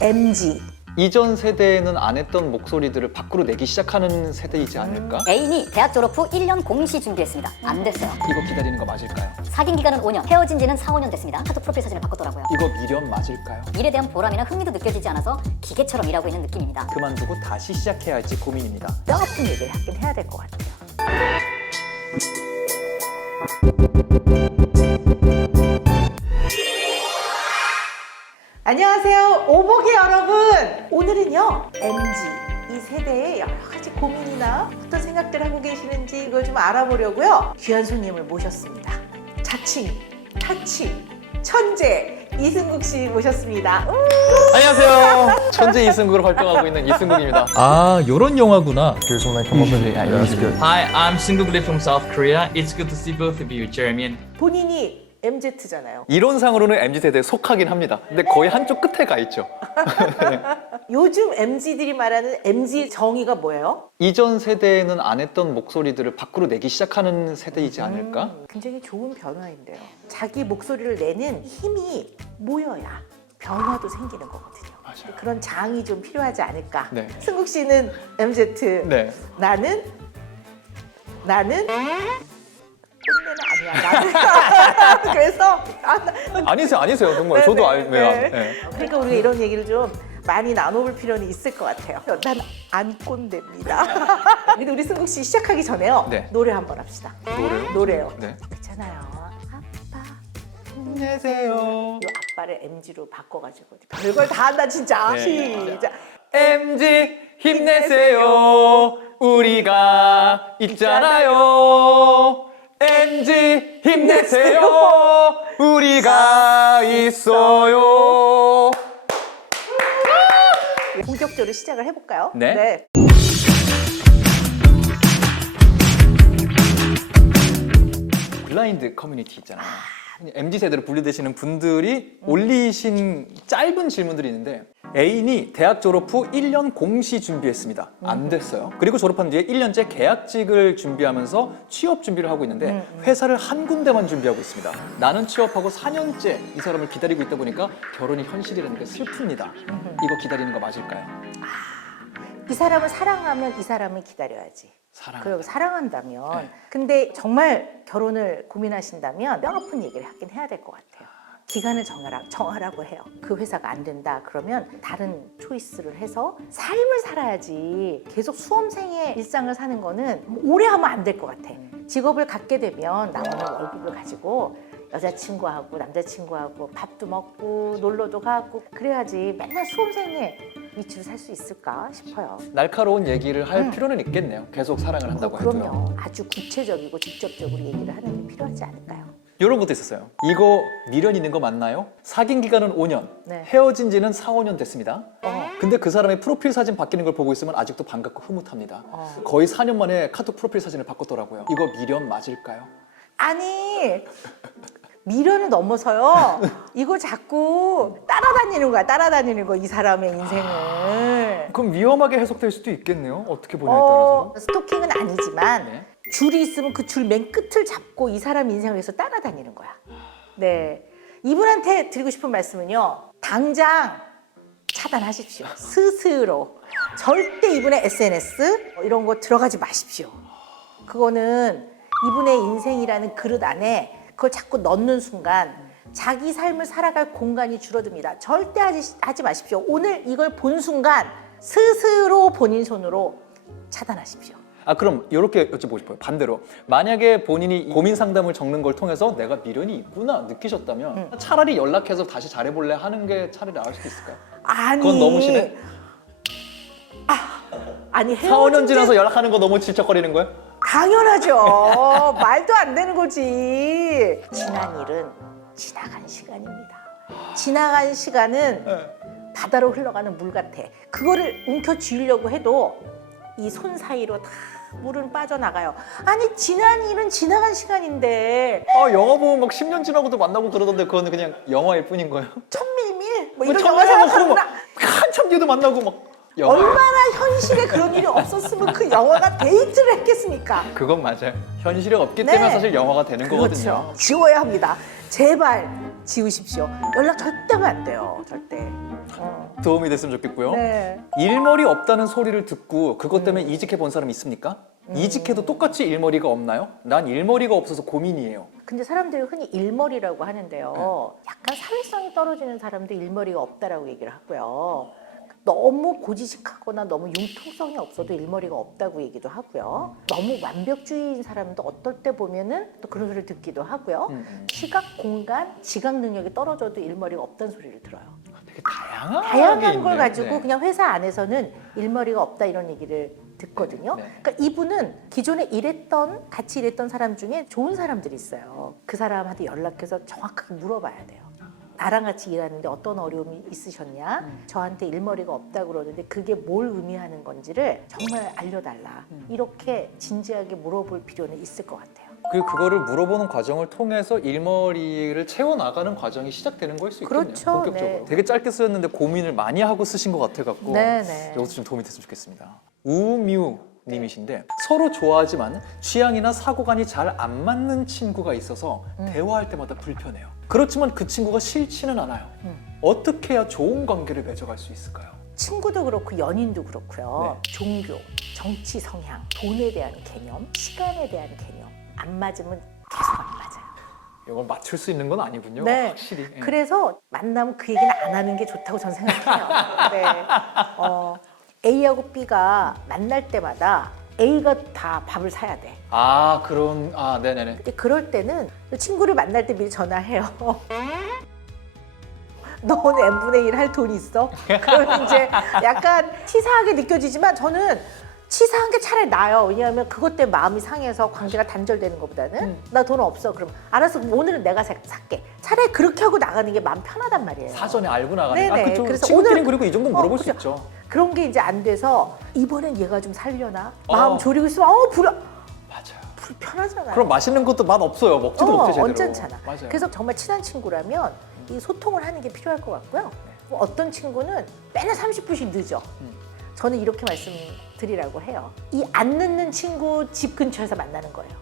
MZ. 이전 세대에는 안 했던 목소리들을 밖으로 내기 시작하는 세대이지 않을까? 애인이 대학 졸업 후 1년 공시 준비했습니다. 안 됐어요. 이거 기다리는 거 맞을까요? 사귄 기간은 5년, 헤어진 지는 4, 5년 됐습니다. 카톡 프로필 사진을 바꿨더라고요. 이거 미련 맞을까요? 일에 대한 보람이나 흥미도 느껴지지 않아서 기계처럼 일하고 있는 느낌입니다. 그만두고 다시 시작해야 할지 고민입니다. 뼈 아픈 얘기를 하긴 해야 될 것 같아요. 안녕하세요, 오보기 여러분. 오늘은요, MZ 이 세대의 여러 가지 고민이나 어떤 생각들 하고 계시는지 이걸 좀 알아보려고요. 귀한 손님을 모셨습니다. 자칭, 타칭, 천재 이승국 씨 모셨습니다. 안녕하세요. 천재 이승국으로 활동하고 있는 이승국입니다. 아, 요런 영화구나. Here's when I come up and yeah, that's good. Hi, I'm Sunguk Lee from South Korea. It's good to see both of you, Jeremy and 본인이 MZ잖아요. 이론상으로는 MZ세대에 속하긴 합니다. 근데 거의 한쪽 끝에 가 있죠. 요즘 MZ들이 말하는 MZ 정의가 뭐예요? 이전 세대에는 안 했던 목소리들을 밖으로 내기 시작하는 세대이지 않을까? 굉장히 좋은 변화인데요. 자기 목소리를 내는 힘이 모여야 변화도 생기는 거거든요. 맞아요. 그런 장이 좀 필요하지 않을까. 네. 승국 씨는 MZ, 네. 나는 꼰대는 아니야. 나는 그래서 아니세요. 정말. 저도 알고요. 네. 그러니까 우리가 이런 얘기를 좀 많이 나눠볼 필요는 있을 것 같아요. 난 안 꼰대입니다. 근데 우리 승국 씨 시작하기 전에요. 네. 노래 한번 합시다. 노래요? 노래요. 네. 있잖아요. 아빠. 힘내세요. 이 아빠를 MG로 바꿔가지고 별걸 다 한다 진짜. 네. 시작. MZ 힘내세요. 우리가 있잖아요. MZ 힘내세요. 우리가 있어요. 본격적으로 시작을 해볼까요? 네. 블라인드 커뮤니티 있잖아요. MZ세대로 분류되시는 분들이 올리신 짧은 질문들이 있는데, 애인이 대학 졸업 후 1년 공시 준비했습니다. 안 됐어요. 그리고 졸업한 뒤에 1년째 계약직을 준비하면서 취업 준비를 하고 있는데 회사를 한 군데만 준비하고 있습니다. 나는 취업하고 4년째 이 사람을 기다리고 있다 보니까 결혼이 현실이라는 게 슬픕니다. 이거 기다리는 거 맞을까요? 이 사람을 사랑하면 이 사람을 기다려야지. 그리고 사랑한다면. 네. 근데 정말 결혼을 고민하신다면 뼈 아픈 얘기를 하긴 해야 될 것 같아요. 기간을 정하라고 해요. 그 회사가 안 된다 그러면 다른 초이스를 해서 삶을 살아야지. 계속 수험생의 일상을 사는 거는 오래 하면 안 될 것 같아. 직업을 갖게 되면 나오는 월급을 가지고 여자친구하고 남자친구하고 밥도 먹고 놀러도 가고 그래야지 맨날 수험생의 위치로 살 수 있을까 싶어요. 날카로운 얘기를 할 필요는 있겠네요. 계속 사랑을 한다고 해도요. 그럼요. 아주 구체적이고 직접적으로 얘기를 하는 게 필요하지 않을까요? 이런 것도 있었어요. 이거 미련 있는 거 맞나요? 사귄 기간은 5년, 네. 헤어진 지는 4, 5년 됐습니다. 근데 그 사람의 프로필 사진 바뀌는 걸 보고 있으면 아직도 반갑고 흐뭇합니다. 거의 4년 만에 카톡 프로필 사진을 바꿨더라고요. 이거 미련 맞을까요? 아니 미련을 넘어서요. 이거 자꾸 따라다니는 거 이 사람의 인생을. 그럼 위험하게 해석될 수도 있겠네요. 어떻게 보냐에 따라서. 스토킹은 아니지만 네. 줄이 있으면 그 줄 맨 끝을 잡고 이 사람 인생을 위해서 따라다니는 거야. 네. 이분한테 드리고 싶은 말씀은요. 당장 차단하십시오. 스스로. 절대 이분의 SNS 이런 거 들어가지 마십시오. 그거는 이분의 인생이라는 그릇 안에 그걸 자꾸 넣는 순간 자기 삶을 살아갈 공간이 줄어듭니다. 절대 하지 마십시오. 오늘 이걸 본 순간 스스로 본인 손으로 차단하십시오. 그럼 이렇게 여쭤보고 싶어요. 반대로 만약에 본인이 고민 상담을 적는 걸 통해서 내가 미련이 있구나 느끼셨다면 차라리 연락해서 다시 잘해볼래 하는 게 차라리 나을 수도 있을까요? 아니. 그건 너무 심해? 아니 4, 5년 지나서 연락하는 거 너무 질척거리는 거예요? 당연하죠. 말도 안 되는 거지. 지난 일은 지나간 시간입니다. 지나간 시간은 바다로 흘러가는 물 같아. 그거를 움켜쥐려고 해도 이 손 사이로 다 물은 빠져나가요. 아니 지난 일은 지나간 시간인데 영화 보면 막 10년 지나고도 만나고 그러던데 그거는 그냥 영화일 뿐인 거예요? 천밀밀 뭐 뭐 이런 영화 생각하는구나. 한참 뒤에도 만나고 막 영화. 얼마나 현실에 그런 일이 없었으면 그 영화가 데이트를 했겠습니까? 그건 맞아요. 현실이 없기 네. 때문에 사실 영화가 되는 그렇죠. 거거든요. 지워야 합니다. 제발 지우십시오. 연락 절대 하면 안 돼요. 절대. 도움이 됐으면 좋겠고요. 네. 일머리 없다는 소리를 듣고 그것 때문에 이직해 본 사람 있습니까? 이직해도 똑같이 일머리가 없나요? 난 일머리가 없어서 고민이에요. 근데 사람들이 흔히 일머리라고 하는데요. 약간 사회성이 떨어지는 사람도 일머리가 없다라고 얘기를 하고요. 너무 고지식하거나 너무 융통성이 없어도 일머리가 없다고 얘기도 하고요. 너무 완벽주의인 사람도 어떨 때 보면은 또 그런 소리를 듣기도 하고요. 시각, 공간, 지각 능력이 떨어져도 일머리가 없다는 소리를 들어요. 되게 다양하게 다양한 걸 있네요. 가지고 네. 그냥 회사 안에서는 일머리가 없다 이런 얘기를 듣거든요. 네. 그러니까 이분은 기존에 같이 일했던 사람 중에 좋은 사람들이 있어요. 그 사람한테 연락해서 정확하게 물어봐야 돼요. 나랑 같이 일하는데 어떤 어려움이 있으셨냐? 저한테 일머리가 없다고 그러는데 그게 뭘 의미하는 건지를 정말 알려달라. 이렇게 진지하게 물어볼 필요는 있을 것 같아요. 그리고 그거를 물어보는 과정을 통해서 일머리를 채워나가는 과정이 시작되는 거일 수 있겠네요. 그렇죠. 본격적으로. 네. 되게 짧게 쓰였는데 고민을 많이 하고 쓰신 것 같아갖고 네네. 이것도 좀 도움이 됐으면 좋겠습니다. 우뮤 님이신데 서로 좋아하지만 취향이나 사고관이 잘 안 맞는 친구가 있어서 대화할 때마다 불편해요. 그렇지만 그 친구가 싫지는 않아요. 어떻게 해야 좋은 관계를 맺어갈 수 있을까요? 친구도 그렇고 연인도 그렇고요. 네. 종교, 정치 성향, 돈에 대한 개념, 시간에 대한 개념 안 맞으면 계속 안 맞아요. 이걸 맞출 수 있는 건 아니군요. 네. 확실히. 예. 그래서 만나면 그 얘기는 안 하는 게 좋다고 저는 생각해요. 네. A하고 B가 만날 때마다 A가 다 밥을 사야 돼. 네네네. 근데 그럴 때는 친구를 만날 때 미리 전화해요. 너 오늘 n분의 1 할 돈 있어? 그러면 이제 약간 치사하게 느껴지지만 저는 치사한 게 차라리 나아요. 왜냐하면 그것 때문에 마음이 상해서 관계가 단절되는 것보다는 나 돈 없어. 그럼 알았어. 그럼 오늘은 내가 살게. 차라리 그렇게 하고 나가는 게 마음 편하단 말이에요. 사전에 알고 나가는. 네네. 그쵸. 그래서 친구끼리는 오늘은- 그리고 이 정도 물어볼 수 그죠. 있죠. 그런 게 이제 안 돼서 이번엔 얘가 좀 살려나? 마음 어. 졸이고 있으면 맞아요. 불편하잖아요. 그럼 맛있는 것도 맛 없어요. 먹지도 못해 제대로. 언짢잖아. 맞아요. 그래서 정말 친한 친구라면 이 소통을 하는 게 필요할 것 같고요. 뭐 어떤 친구는 맨날 30분씩 늦어. 저는 이렇게 말씀드리라고 해요. 이 안 늦는 친구 집 근처에서 만나는 거예요.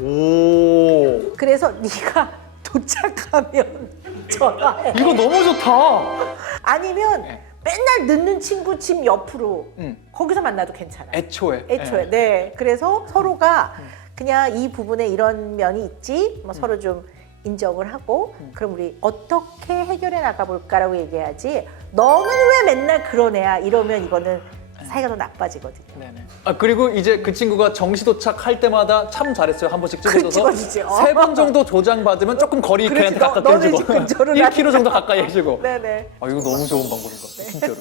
오. 그래서 네가 도착하면 전화해. 이거 너무 좋다. 아니면 네. 맨날 늦는 친구 집 옆으로 음. 거기서 만나도 괜찮아요. 애초에. 애초에. 네. 그래서 서로가 그냥 이 부분에 이런 면이 있지, 뭐 서로 좀 인정을 하고, 그럼 우리 어떻게 해결해 나가볼까라고 얘기해야지. 너는 왜 맨날 그런 애야? 이러면 이거는 사이가 더 나빠지거든요. 네네. 그리고 이제 그 친구가 정시 도착할 때마다 참 잘했어요. 한 번씩 찍어줘서 찍어주지. 3번 정도 조장 받으면 조금 거리 그렇지. 걔한테 가깝게 너네 해주고 집 근처로 1km 정도 가까이 해주고. 네네. 이거 너무 좋은 방법인 것 같아요. 진짜로.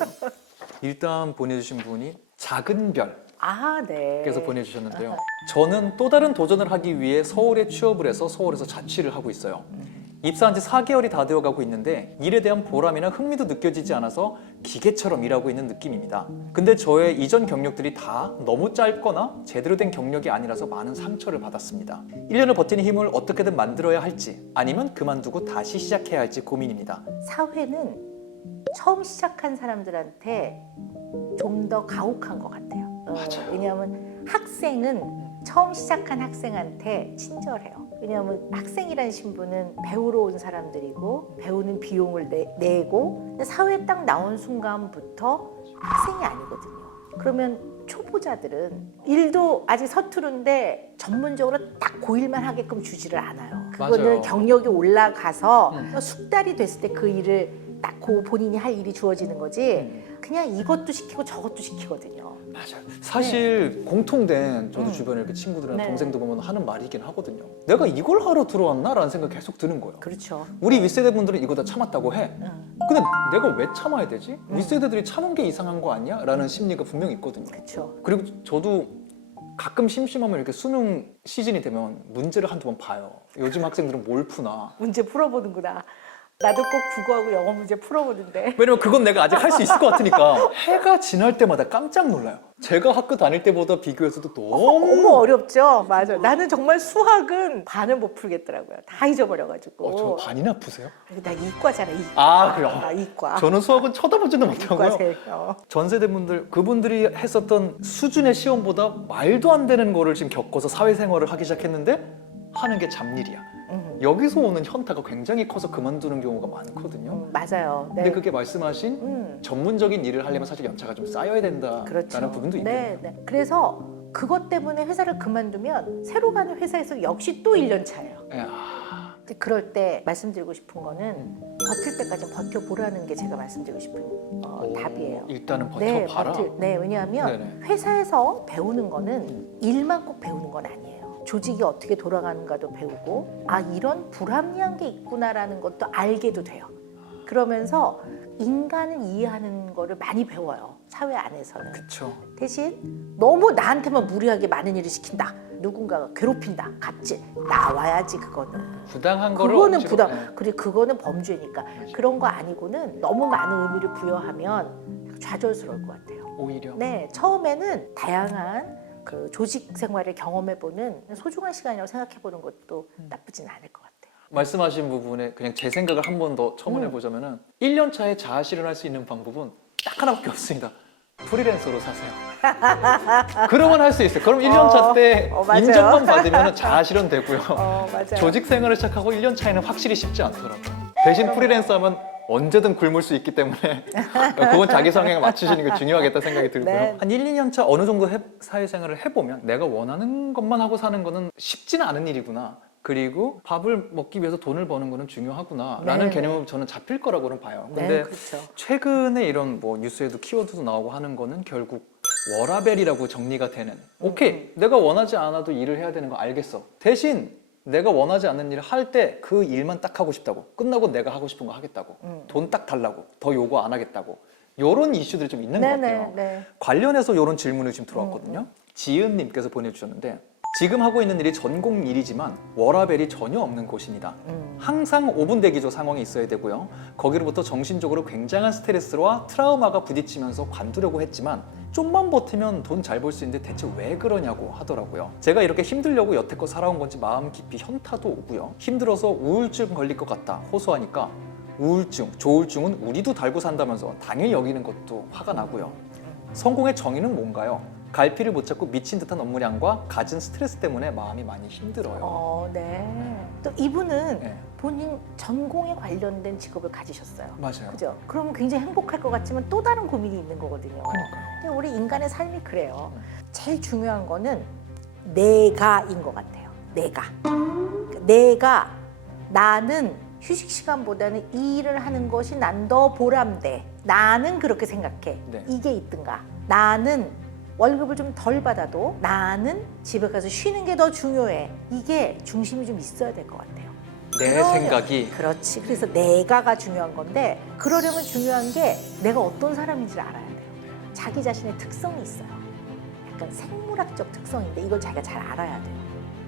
일단 보내주신 분이 작은 별께서 아, 네. 보내주셨는데요. 저는 또 다른 도전을 하기 위해 서울에 취업을 해서 서울에서 자취를 하고 있어요. 입사한 지 4개월이 다 되어가고 있는데 일에 대한 보람이나 흥미도 느껴지지 않아서 기계처럼 일하고 있는 느낌입니다. 근데 저의 이전 경력들이 다 너무 짧거나 제대로 된 경력이 아니라서 많은 상처를 받았습니다. 1년을 버티는 힘을 어떻게든 만들어야 할지 아니면 그만두고 다시 시작해야 할지 고민입니다. 사회는 처음 시작한 사람들한테 좀 더 가혹한 것 같아요. 맞아요. 왜냐하면 학생은 처음 시작한 학생한테 친절해요. 왜냐하면 학생이라는 신분은 배우러 온 사람들이고 배우는 비용을 내고 근데 사회에 딱 나온 순간부터 학생이 아니거든요. 그러면 초보자들은 일도 아직 서투른데 전문적으로 딱 고일만 하게끔 주지를 않아요. 그거는 맞아요. 경력이 올라가서 숙달이 됐을 때 그 일을 딱 본인이 할 일이 주어지는 거지 그냥 이것도 시키고 저것도 시키거든요. 맞아요. 사실 공통된 저도 주변에 이렇게 친구들이나 네. 동생들 보면 하는 말이긴 하거든요. 내가 이걸 하러 들어왔나라는 생각이 계속 드는 거예요. 그렇죠. 우리 윗세대 분들은 이거 다 참았다고 해. 근데 내가 왜 참아야 되지? 윗세대들이 참은 게 이상한 거 아니야? 라는 심리가 분명히 있거든요. 그렇죠. 그리고 저도 가끔 심심하면 이렇게 수능 시즌이 되면 문제를 한두 번 봐요. 요즘 학생들은 뭘 푸나. 문제 풀어보는구나. 나도 꼭 국어하고 영어 문제 풀어보는데. 왜냐면 그건 내가 아직 할 수 있을 것 같으니까. 해가 지날 때마다 깜짝 놀라요. 제가 학교 다닐 때보다 비교해서도 너무 어렵죠. 맞아. 나는 정말 수학은 반을 못 풀겠더라고요. 다 잊어버려가지고. 저 반이나 푸세요? 나 이과잖아. 이과. 그래요? 이과. 저는 수학은 쳐다보지도 못하고요. 이과생. 전 세대분들 그분들이 했었던 수준의 시험보다 말도 안 되는 거를 지금 겪어서 사회생활을 하기 시작했는데 하는 게 잡일이야. 여기서 오는 현타가 굉장히 커서 그만두는 경우가 많거든요. 맞아요. 네. 근데 그게 말씀하신 전문적인 일을 하려면 사실 연차가 좀 쌓여야 된다라는 그렇죠. 부분도 있겠네요. 네, 네. 그래서 그것 때문에 회사를 그만두면 새로 가는 회사에서 역시 또 1년 차예요. 예. 근데 그럴 때 말씀드리고 싶은 거는 버틸 때까지 버텨보라는 게 제가 말씀드리고 싶은 답이에요. 일단은 네, 버텨봐라. 네, 왜냐하면 네네. 회사에서 배우는 거는 일만 꼭 배우는 건 아니에요. 조직이 어떻게 돌아가는가도 배우고 아 이런 불합리한 게 있구나라는 것도 알게도 돼요. 그러면서 인간을 이해하는 거를 많이 배워요. 사회 안에서는. 그렇죠. 대신 너무 나한테만 무리하게 많은 일을 시킨다. 누군가가 괴롭힌다. 갑질. 나와야지 그거는. 부당한 거를 그거는 억지로, 부담. 네. 그래 그거는 범죄니까. 그런 거 아니고는 너무 많은 의미를 부여하면 좌절스러울 것 같아요. 오히려. 네, 처음에는 다양한 그 조직 생활을 경험해보는 소중한 시간이라고 생각해보는 것도 나쁘진 않을 것 같아요. 말씀하신 부분에 그냥 제 생각을 한 번 더 첨언해 보자면은 1년 차에 자아 실현할 수 있는 방법은 딱 하나밖에 없습니다. 프리랜서로 사세요. 그러면 할 수 있어요. 그럼 1년 차 때 맞아요. 인정만 받으면 자아 실현 되고요. 맞아요. 조직 생활을 시작하고 1년 차에는 확실히 쉽지 않더라고요. 대신 프리랜서 하면 언제든 굶을 수 있기 때문에 그건 자기 성향에 맞추시는 게 중요하겠다 생각이 들고요. 네. 한 1, 2년 차 어느 정도 사회생활을 해보면 내가 원하는 것만 하고 사는 거는 쉽지는 않은 일이구나. 그리고 밥을 먹기 위해서 돈을 버는 거는 중요하구나 라는 네. 개념을 저는 잡힐 거라고는 봐요. 근데 네, 그렇죠. 최근에 이런 뭐 뉴스에도 키워드도 나오고 하는 거는 결국 워라밸이라고 정리가 되는 오케이 내가 원하지 않아도 일을 해야 되는 거 알겠어. 대신 내가 원하지 않는 일을 할 때 그 일만 딱 하고 싶다고 끝나고 내가 하고 싶은 거 하겠다고 돈 딱 달라고 더 요구 안 하겠다고 요런 이슈들이 좀 있는 것 같아요. 네. 관련해서 요런 질문을 지금 들어왔거든요. 지은님께서 보내주셨는데 지금 하고 있는 일이 전공 일이지만 워라밸이 전혀 없는 곳입니다. 항상 5분 대기조 상황이 있어야 되고요. 거기로부터 정신적으로 굉장한 스트레스와 트라우마가 부딪히면서 관두려고 했지만 좀만 버티면 돈 잘 벌 수 있는데 대체 왜 그러냐고 하더라고요. 제가 이렇게 힘들려고 여태껏 살아온 건지 마음 깊이 현타도 오고요. 힘들어서 우울증 걸릴 것 같다 호소하니까 우울증, 조울증은 우리도 달고 산다면서 당연히 여기는 것도 화가 나고요. 성공의 정의는 뭔가요? 갈피를 못 잡고 미친 듯한 업무량과 갖은 스트레스 때문에 마음이 많이 힘들어요. 네. 또 이분은 네. 본인 전공에 관련된 직업을 가지셨어요. 맞아요. 그죠? 그러면 굉장히 행복할 것 같지만 또 다른 고민이 있는 거거든요. 그러니까요. 근데 우리 인간의 삶이 그래요. 제일 중요한 거는 내가인 것 같아요. 내가 나는 휴식 시간보다는 이 일을 하는 것이 난 더 보람돼. 나는 그렇게 생각해. 네. 이게 있든가. 나는 월급을 좀 덜 받아도 나는 집에 가서 쉬는 게 더 중요해. 이게 중심이 좀 있어야 될 것 같아요. 내 그러면- 생각이 그렇지. 그래서 내가가 중요한 건데 그러려면 중요한 게 내가 어떤 사람인지를 알아야 돼요. 자기 자신의 특성이 있어요. 약간 생물학적 특성인데 이걸 자기가 잘 알아야 돼요.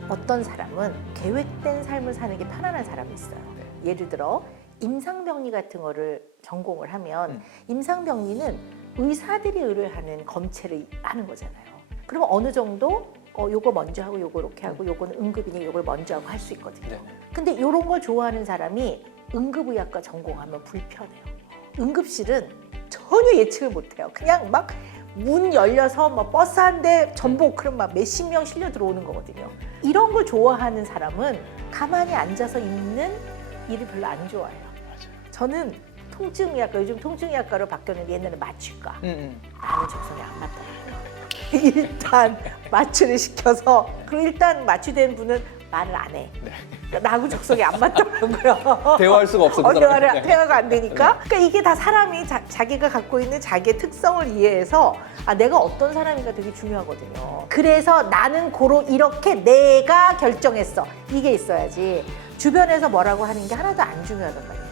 어떤 사람은 계획된 삶을 사는 게 편안한 사람이 있어요. 예를 들어 임상병리 같은 거를 전공을 하면 임상병리는 의사들이 의뢰하는 검체를 하는 거잖아요. 그러면 어느 정도 요거 먼저 하고 요거 이렇게 하고 요거는 응급이니 요걸 먼저 하고 할 수 있거든요. 네. 근데 요런 걸 좋아하는 사람이 응급의학과 전공하면 불편해요. 응급실은 전혀 예측을 못해요. 그냥 막 문 열려서 막 버스 한 대 전복 그럼 막 몇십 명 실려 들어오는 거거든요. 이런 걸 좋아하는 사람은 가만히 앉아서 있는 일을 별로 안 좋아해요. 저는 통증의학과, 요즘 통증의학과로 바뀌었는데 옛날에 마취과. 나는 적성에 안 맞더라고요. 일단 마취를 시켜서 그리고 일단 마취된 분은 말을 안 해. 나하고 적성에 안 맞더라고요. 대화할 수가 없어. 그 대화를 사람은. 네. 대화가 안 되니까. 그러니까 이게 다 사람이 자기가 갖고 있는 자기의 특성을 이해해서 내가 어떤 사람인가 되게 중요하거든요. 그래서 나는 고로 이렇게 내가 결정했어. 이게 있어야지. 주변에서 뭐라고 하는 게 하나도 안 중요하단 말이에요.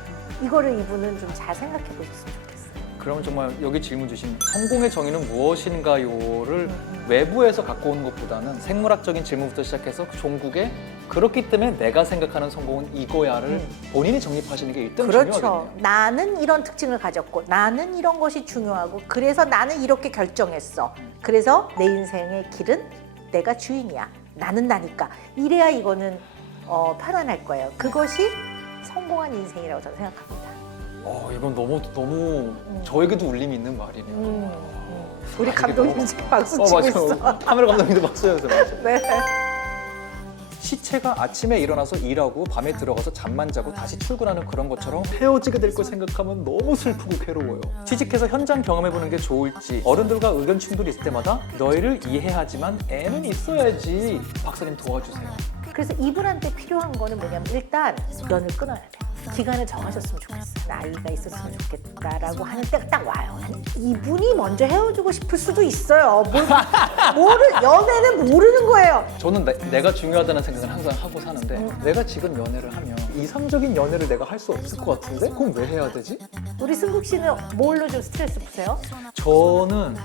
이거를 이분은 좀 잘 생각해 보셨으면 좋겠어요. 그러면 정말 여기 질문 주신 성공의 정의는 무엇인가요를 외부에서 갖고 오는 것보다는 생물학적인 질문부터 시작해서 종국에 그렇기 때문에 내가 생각하는 성공은 이거야를 본인이 정립하시는 게 일단 그렇죠. 중요하겠네요. 나는 이런 특징을 가졌고 나는 이런 것이 중요하고 그래서 나는 이렇게 결정했어. 그래서 내 인생의 길은 내가 주인이야. 나는 나니까. 이래야 이거는 편안할 거예요. 그것이 성공한 인생이라고 저는 생각합니다. 이건 너무 저에게도 울림이 있는 말이네요. 우리 이게 감독님 너무- 지금 박수 치고 맞아요. 있어. 카메라 감독님도 박수 해주세요. 맞아요. 네. 시체가 아침에 일어나서 일하고 밤에 들어가서 잠만 자고 다시 출근하는 그런 것처럼 헤어지게 될 걸 생각하면 너무 슬프고 괴로워요. 취직해서 현장 경험해보는 게 좋을지 어른들과 의견 충돌이 있을 때마다 너희를 이해하지만 애는 있어야지. 박사님 도와주세요. 그래서 이분한테 필요한 거는 뭐냐면 일단 연을 끊어야 돼. 기간을 정하셨으면 좋겠어. 나이가 있었으면 좋겠다라고 하는 때가 딱 와요. 이분이 먼저 헤어지고 싶을 수도 있어요. 연애는 모르는 거예요. 저는 내가 중요하다는 생각을 항상 하고 사는데 내가 지금 연애를 하면 이상적인 연애를 내가 할 수 없을 것 같은데? 그럼 왜 해야 되지? 우리 승국 씨는 뭘로 좀 스트레스 푸세요? 저는